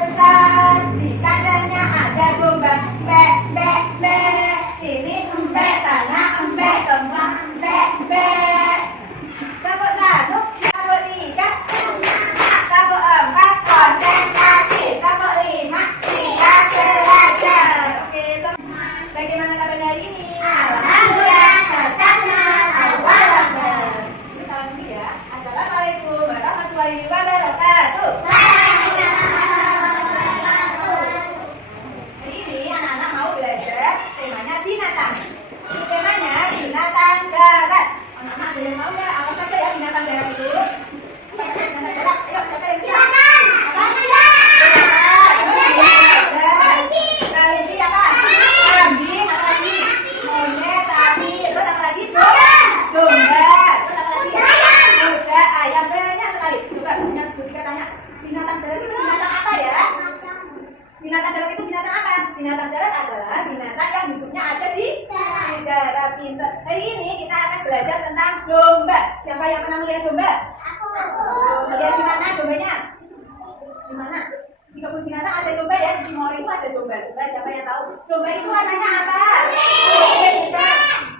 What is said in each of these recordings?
besar. Di kandangnya ada domba. Mbe, mbe, mbe. Sini embe, sana embe, semua embe, embe. Tepuk satu, tepuk tiga, tepuk empat, konsentrasi. Tepuk lima, siap belajar. Oke, bagaimana kabar hari ini? Alhamdulillah, pertama awal Akbar. Ini salam dulu ya. Assalamualaikum warahmatullahi wabarakatuh. Hari ini anak-anak mau belajar temanya binatang. Temanya binatang darat. Anak-anak ada yang mau nggak? Apa saja ya binatang darat itu? Binatang darat. Ayo, siapa yang bilang? Kelinci apa? Kambing, apa lagi? Monyet, sapi, terus apa lagi? Domba, terus apa lagi? Kuda, ayam, banyak sekali. Coba kita tanya, binatang darat itu binatang apa ya? Binatang darat itu binatang apa? Binatang darat adalah binatang yang hidupnya ada di darat. Pintar. Hari ini kita akan belajar tentang domba. Siapa yang pernah melihat domba? Aku. Melihat di mana dombanya? Di mana? Di kebun binatang ada domba ya. Di mall itu ada domba. Domba siapa yang tahu? Domba itu warnanya apa?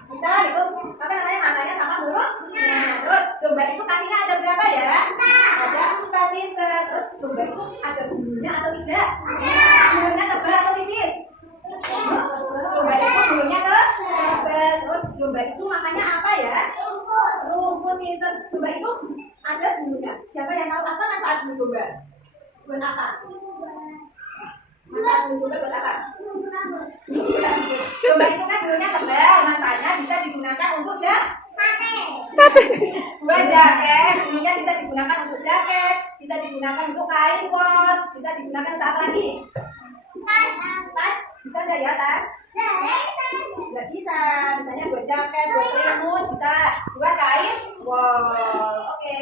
Kita itu apa namanya, matanya sama mulut. Nah, terus domba itu kakinya ada berapa ya? Ada 4 pinter. Terus domba itu ada bulunya atau tidak? Bulunya tebal atau tipis? Domba itu bulunya tebal. Terus domba itu makannya apa ya? Rumput. Pinter. Domba itu ada bulunya. Siapa yang tahu apa manfaat bulu domba? Buat apa? Manfaat bulu domba buat apa? Domba itu kan bulunya tebal. Manfaatnya bisa digunakan untuk sate. Buat jaket. Bulunya bisa digunakan untuk jaket. Bisa digunakan untuk kain pot. Bisa digunakan untuk apa lagi? Tas. Bisa nggak ya tas? Nggak bisa. Misalnya buat jaket, buat selimut, bisa. Buat kain. Wow. Oke.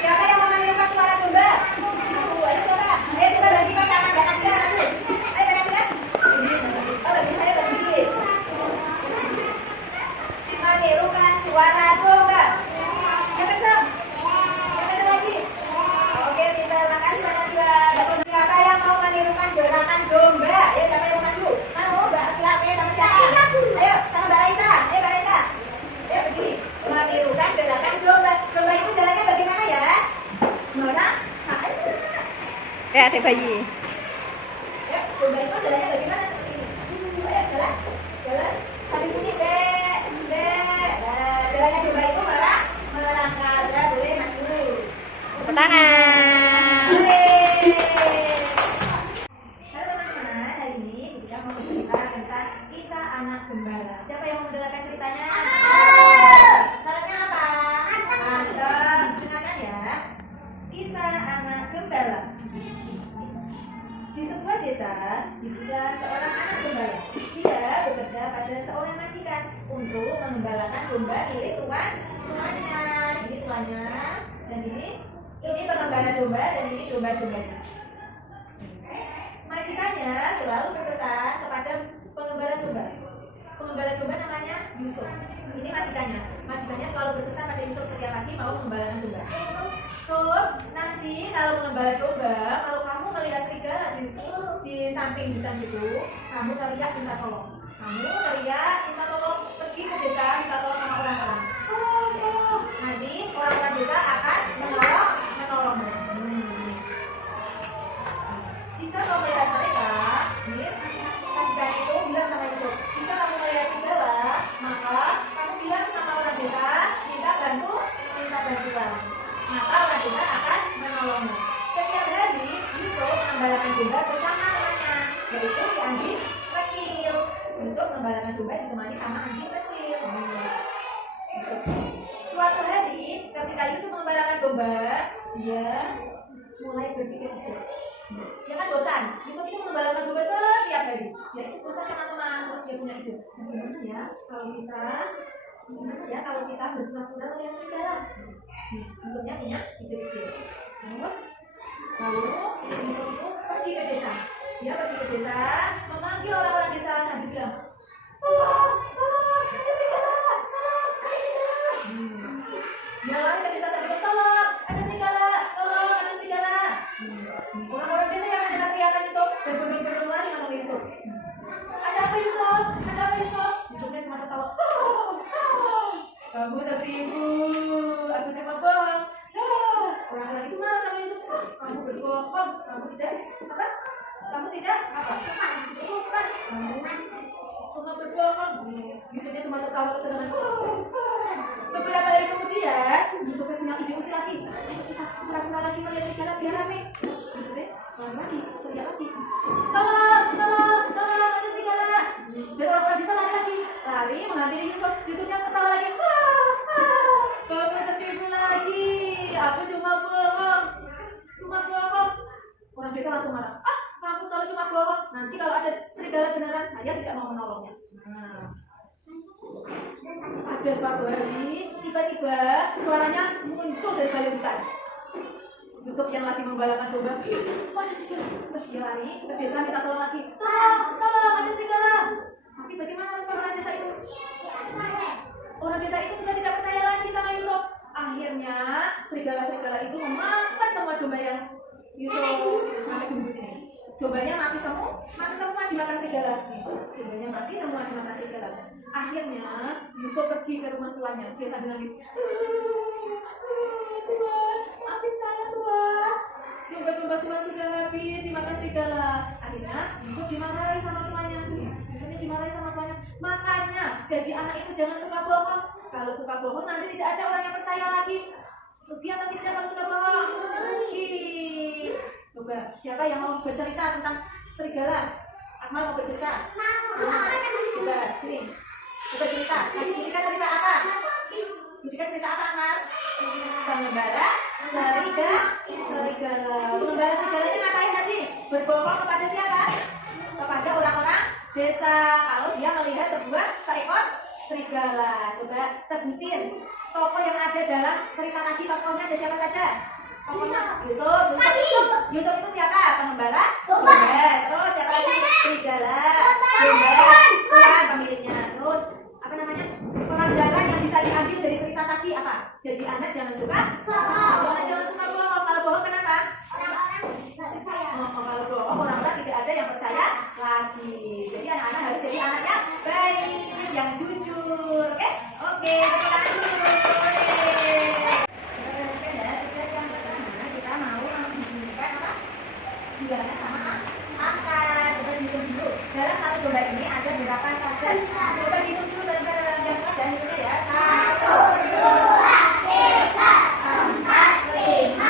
Siapa yang mau menirukan suara domba? Ayo coba. Ayo coba bagi kok sama anak kita. Ayo bagi. Oh bagi saya bagi. Menirukan suara domba. Yang kecil. Yang kecil lagi. Oke, pintar. Makasih banyak juga. Siapa yang mau menirukan gerakan domba? Ya, siapa yang mau maju? Mau Mbak Akila? Oke, sama siapa? Ayo, sama Mbak Raisa. Ayo Mbak Raisa. Ayo berdiri. Menirukan gerakan domba. Domba itu jalannya bagaimana ya? Mana? Adik bayi. Ya, domba itu jalannya bagaimana? Seperti ini. Ayo, jalan. Jalan. Sambil bunyi be. Nah, jalannya domba itu melangkah. Boleh maju. Tepuk tangan. Halo teman-teman, hari ini kita mau bercerita tentang kisah anak gembala. Siapa yang mau mendengarkan ceritanya? Syaratnya apa? Mantap. Dengarkan ya. Kisah anak gembala. Di sebuah desa hiduplah seorang anak gembala. Dia bekerja pada seorang majikan untuk mengembalakan domba milik tuannya. Ini tuannya dan ini pengembala domba dan ini domba-dombanya. Majikannya selalu berpesan kepada pengembala domba. Pengembala domba namanya Yusuf. Ini majikannya. Majikannya selalu berpesan pada Yusuf setiap pagi mau mengembalakan domba. So, nanti kalau mengembala domba, kalau kamu melihat serigala di samping hutan itu, kamu teriak minta tolong. Kamu teriak minta tolong, pergi ke desa minta tolong sama orang-orang. Tolong. Nanti orang-orang desa akan menolongmu. Jika kamu melihat mereka, majikan itu bilang sama Yusuf, jika kamu melihat serigala, maka kamu bilang sama orang desa, minta bantuan. Maka orang desa akan menolongmu. Setiap hari, Yusuf mengembalakan domba bersama temannya, yaitu si anjing kecil. Yusuf mengembalakan domba ditemani sama anjing kecil. Suatu hari, ketika Yusuf mengembalakan domba, dia mulai berpikir kecil. Dia kan bosan. Yusuf itu mengembalakan domba setiap hari. Dia itu bosan teman-teman. Terus dia punya ide. Bagaimana ya kalau kita berpura-pura melihat serigala? Yusufnya punya ide kecil. Terus lalu Yusuf itu pergi ke desa. Dia pergi ke desa, memanggil orang-orang desa sambil bilang, tolong, ada serigala, tolong, ada serigala. Dia lari ke desa sambil tolong, ada serigala, tolong, ada serigala. Orang-orang desa yang ada teriakan Yusuf, berbondong-bondong lari ngomong Yusuf. Ada apa Yusuf? Ada apa Yusuf? Yusufnya cuma tertawa. Kamu tertipu, aku cuma bohong. Orang-orang itu marah sama Yusuf. Kamu berbohong, kamu tidak apa? Kamu tidak apa? Sopan. Cuma berbohong. Yusufnya cuma tertawa kesenangan. Beberapa hari kemudian, Yusufnya punya ide usil lagi. Ayo kita pura-pura lagi melihat serigala biar rame. Yusufnya lari lagi, teriak lagi. Tolong, tolong, tolong, ada serigala. Dan orang-orang desa lari lagi. Lari menghampiri Yusuf. Yusufnya ketawa lagi. Kamu tertipu lagi. Aku cuma bohong. Cuma bohong. Orang desa langsung marah. Kamu kalau cuma bohong. Nanti kalau ada serigala beneran, saya tidak mau menolongnya. Ada suatu hari, tiba-tiba suaranya muncul dari balik hutan. Yusuf yang lagi membalakan domba, kok ada serigala? Terus dia lari ke desa minta tolong lagi. Tolong, tolong, ada serigala. Tapi bagaimana respon orang desa itu? Orang desa itu sudah tidak percaya lagi sama Yusuf. Akhirnya serigala-serigala itu memakan semua domba yang Yusuf sampai gendut ini. Dombanya mati semua dimakan serigala. Dombanya mati semua dimakan serigala. Akhirnya Yusuf pergi ke rumah tuannya. Dia sambil nangis. Tuan, maafin saya Tuan. Domba-domba Tuan sudah habis dimakan serigala. Akhirnya Yusuf dimarahi sama tuannya. Yusufnya dimarahi sama tuannya. Makanya jadi anak itu jangan suka bohong. Kalau suka bohong nanti tidak ada orang yang percaya lagi. Rugi atau tidak kalau suka bohong? Rugi. Coba siapa yang mau bercerita tentang serigala? Akmal mau bercerita? Coba sini. Coba cerita. Lagi cerita apa? Cerita apa Akmal? Pengembara serigala. Pengembara serigalanya ngapain tadi? Berbohong kepada siapa? Kepada orang-orang desa. Kalau dia melihat seekor serigala. Coba sebutin tokoh yang ada dalam cerita tadi. Tokohnya ada siapa saja? Yusuf itu siapa? Pengembala? Domba. Terus siapa lagi? Serigala. Domba. Tuan pemiliknya. Terus apa namanya? Pelajaran yang bisa diambil dari cerita tadi apa? Jadi anak jangan suka bohong. Jangan suka bohong. Kalau bohong kenapa? Kalau bohong orang-orang tidak ada yang percaya lagi. Jadi anak-anak harus jadi anak yang baik, yang jujur. Oke, tepuk tangan dulu. Bilangnya sama angka. Coba dihitung dulu. Dalam satu domba ini ada berapa saja? Coba dihitung dulu dalam keadaan yang kelas dan hitungnya ya. 1, 2, 3, 4, 5,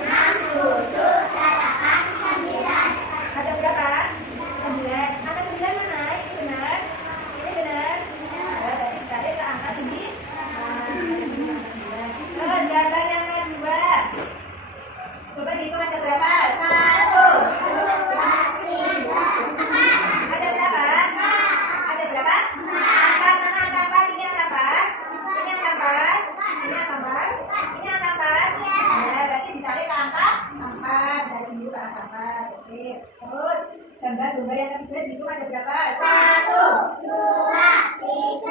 6, 7, 8, 9. Ada berapa? 9. Angka 9 mana? Ini benar? Ini benar? Berarti ditarik ke angka 9. Terus gambar yang kedua. Coba dihitung ada berapa? 1. Ada berapa? Ada berapa? Angka mana? Angka 4. Ini angka 4. Ini angka 4. Ini angka 4. Ini angka 4. Ya, berarti ditarik ke angka 4. Dari dulu ke angka 4. Oke. Terus gambar domba yang ketiga dihitung ada berapa? 1, 2, 3,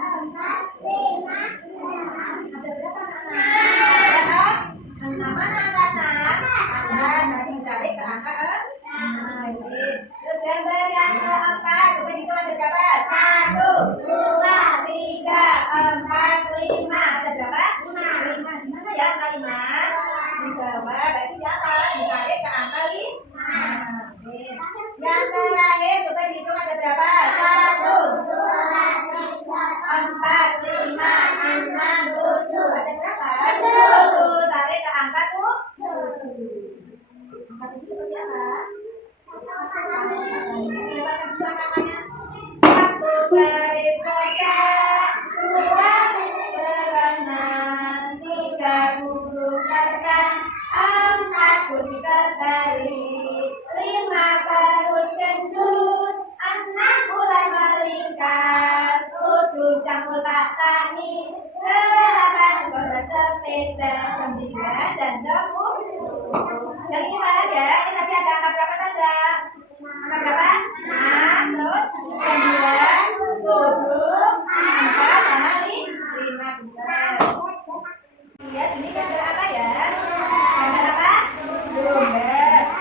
4, 5, 6. Ada berapa anak? 6. Mana angka 6? Nanti ditarik ke angka 6. Terus gambar yang keempat, coba dihitung ada berapa? 1, 2, 3, 4, 5. Ada berapa? 5. Di mana ya angka 5? Di bawah. Berarti apa? Ditarik ke angka 5. Yang terakhir, coba dihitung ada berapa? 1, 2, 3, 4, 5, 6, 7. Ada berapa? 7. Tarik ke angka 7. Angka 7 seperti apa? Lewatkan dua angkanya. 1 garis tegak, 2 berenang, 3 burung terbang, 4 kunci terbalik, 5 perut gendut, 6 bulan melingkar, 7 campur Pak Tani, 8 roda sepeda, 9 dan 10. Yang ini mana ya? Ini tadi ada angka berapa saja? Angka berapa? 6, terus 9, 7, 4, sama 15. Lihat ini gambar apa ya? Gambar apa? Domba.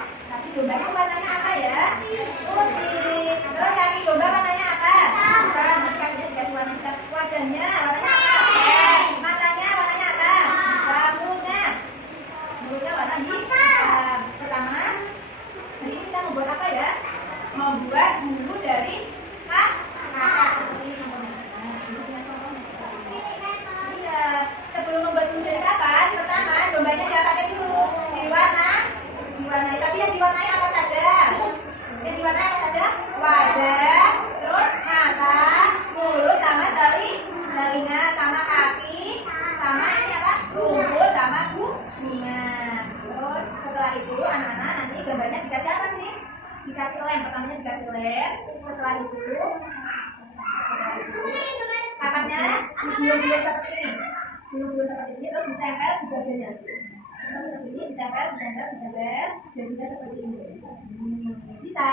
dikasih lem, pertamanya dikasih lem. Setelah itu kakaknya digulung-gulung seperti ini. Gulung-gulung seperti ini terus ditempel di badannya. Seperti ini ditempel, jadinya seperti ini. Bisa?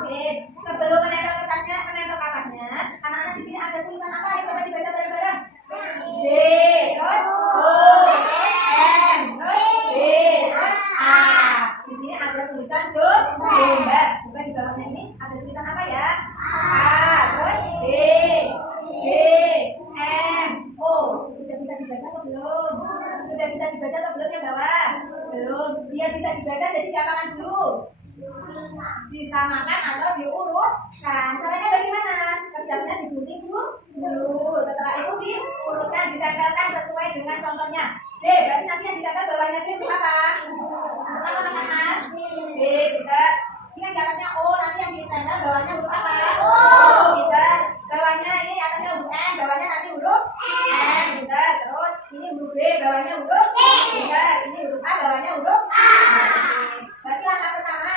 Oke. Sebelum menempel kertasnya, menempel kakaknya, anak-anak di sini ada tulisan apa? Ayo coba dibaca bareng-bareng. D, terus O, terus M, terus B, terus A. Di sini ada tulisan domba. Bukan di bawahnya ini ada tulisan apa ya? A, terus D, M, O. Sudah bisa dibaca atau belum? Sudah bisa dibaca atau belum yang bawah? Belum. Biar bisa dibaca jadi diapakan dulu? Disamakan atau diurutkan. Caranya bagaimana? Kerjanya digunting dulu. Setelah itu diurutkan, ditempelkan sesuai dengan contohnya. D, berarti nanti yang ditempel bawahnya itu huruf apa? Apa mas? D, juga. Ini kan jalannya O, nanti yang ditempel bawahnya huruf apa? O, gitu. Bawahnya ini atasnya huruf M, bawahnya nanti huruf M, gitu. Terus ini huruf B, bawahnya huruf gitu. Ini huruf A, bawahnya huruf A. Berarti langkah pertama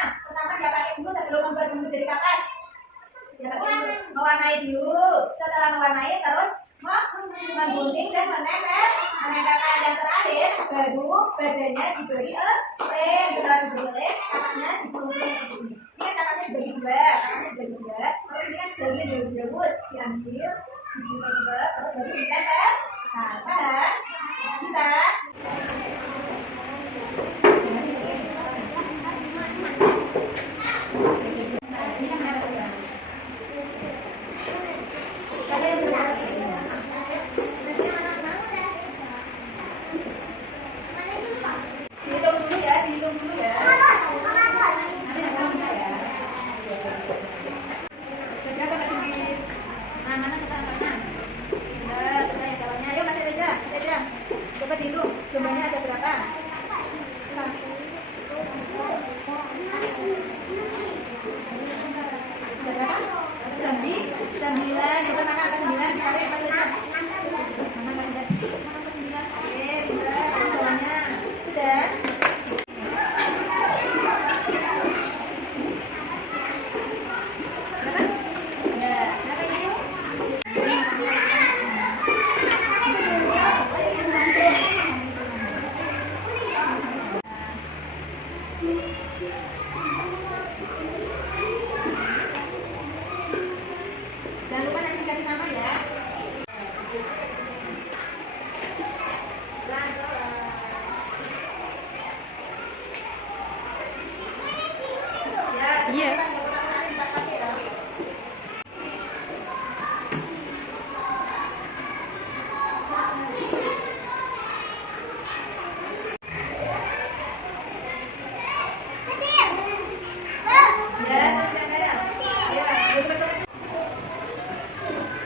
dia pakai dulu sebelum membuat bentuk dari kapas. Dia pakai dulu, mewarnai dulu. Setelah mewarnai terus menggunting dan menempelkan yang terakhir baru badannya diberi lem. Setelah diberi lem, kapasnya digulung seperti ini. Ini kan kapasnya dibagi dua, Kalau ini kan bagian jauh-jauh diambil, terus baru ditempel. Nah, paham? Bisa? Jumlahnya ada berapa? 9. Itu mana angka 9? Ditarik apa saja? Mana nggak ada? Mana angka 9? Oke, pintar. Bawahnya sudah. Jangan lupa nanti dikasih nama ya. Iya.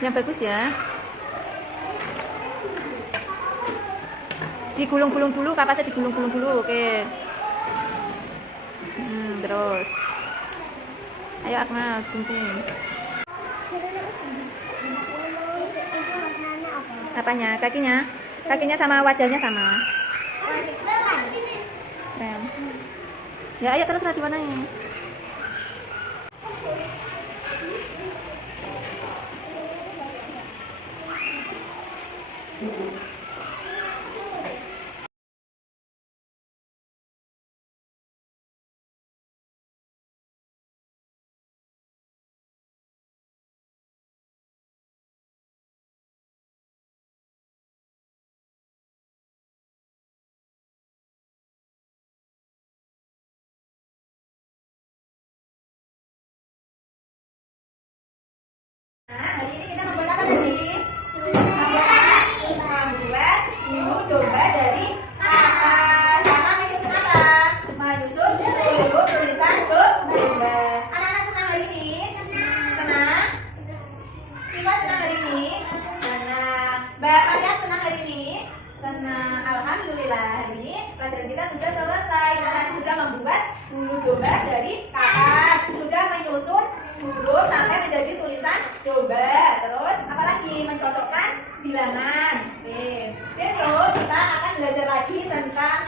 Yang bagus ya. Digulung-gulung dulu, kapasnya digulung-gulung dulu. Oke. Terus. Ayo Akmal, gunting. Apanya? Kakinya? Kakinya sama wajahnya sama. Krem. Ya, ayo terus di mananya. Hari ini kita membuat apa tadi? Membuat bulu domba dari kapas. Sama menyusun apa? Menyusun bulu tulisan domba. Anak-anak senang hari ini? Senang? Siapa senang hari ini? Senang. Bapak yang senang hari ini? Senang. Alhamdulillah, hari ini pelajaran kita sudah selesai. Kita tadi sudah membuat bulu domba dari kapas. Sudah menyusun huruf sampai menjadi tulisan domba. Terus apalagi mencocokkan bilangan. Oke. Besok kita akan belajar lagi tentang